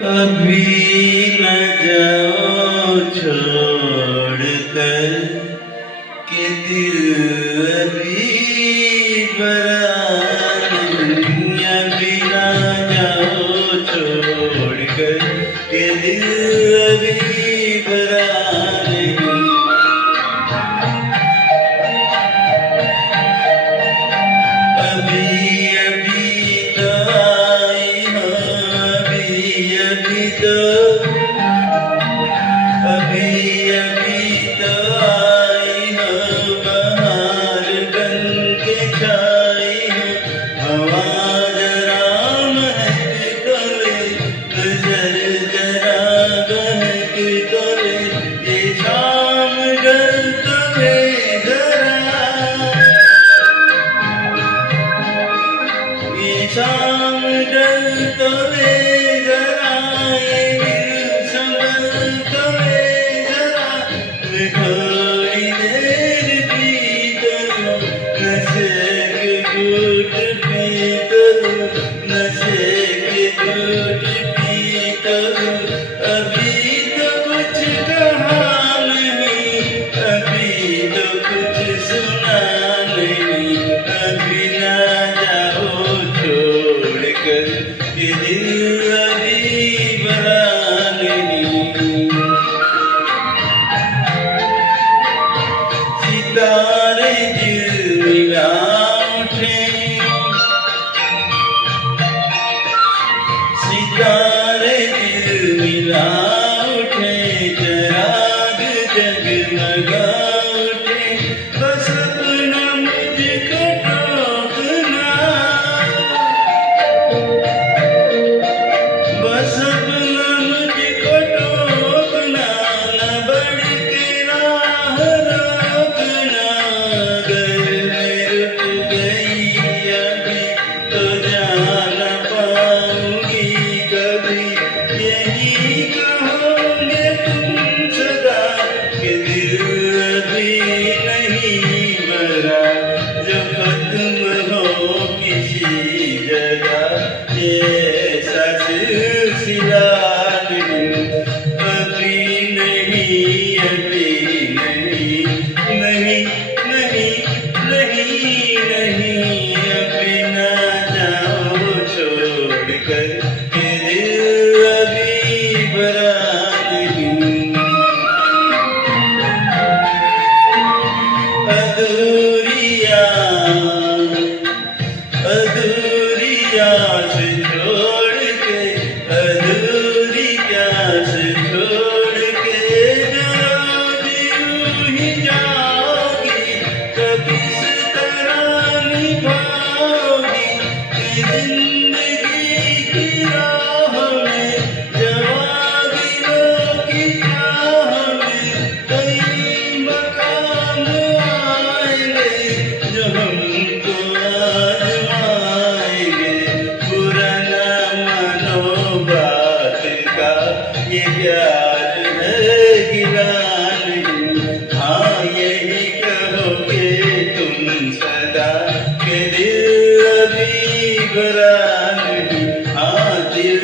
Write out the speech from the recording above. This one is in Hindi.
अभी न जाओ छोड़ कर के दिल अभी भरा नहीं। अभी न जाओ छोड़ कर के दिल अभी भरा नहीं। अभी अभी तो आई हो, अभी अभी तो आई हो, बहार बन के छाई हो। हवा जरा महक तो ले, नजर जरा बहक तो ले, ये शाम ढल तो ले जरा, ये शाम ढल तो ले जरा, ये दिल संभल तो ले जरा। मैं थोड़ी देर पीत लूं, नशे के घूंट पीत लूं, नशे के घूंट पीत लूं। अभी तो कुछ कहा नहीं, अभी तो कुछ सुना नहीं। अभी ना जाओ छोड़ कर के दिल अभी भरा नहीं। सितारे दिल मिला उठे, सितारे दिल मिला उठे, चराग जगमगा उठे। बस अपना मुझको टोकना, बस अपना मुझको टोकना, न बढ़ के राह रोकना। अगर मैं रुक गई अभी तो जा न पाऊंगी कभी। यही कहोगे तुम सदा कि दिल अभी नहीं मरा, जो खत्म हो किसी जगह ये ऐसा सिलसिला नहीं। अभी नहीं, अभी नहीं, नहीं नहीं नहीं नहीं। अभी ना जाओ छोड़ कर के दिल अभी भरा नहीं। अधूरिया अधूरिया से छोड़ के, अधूरी प्यास छोड़ के जो यूं ही जाओगी, कब इस तरह निभाओगी कि जिंदगी की राह में, जवागिरों की चाह में कई मकाम आएंगे जो हमको आजमाएंगे। बुरा ना मानो बात का, ये प्यार है गिरा नहीं। हाँ यही कहोगे तुम सदा कि दिल अभी भरा नहीं। हाँ दिल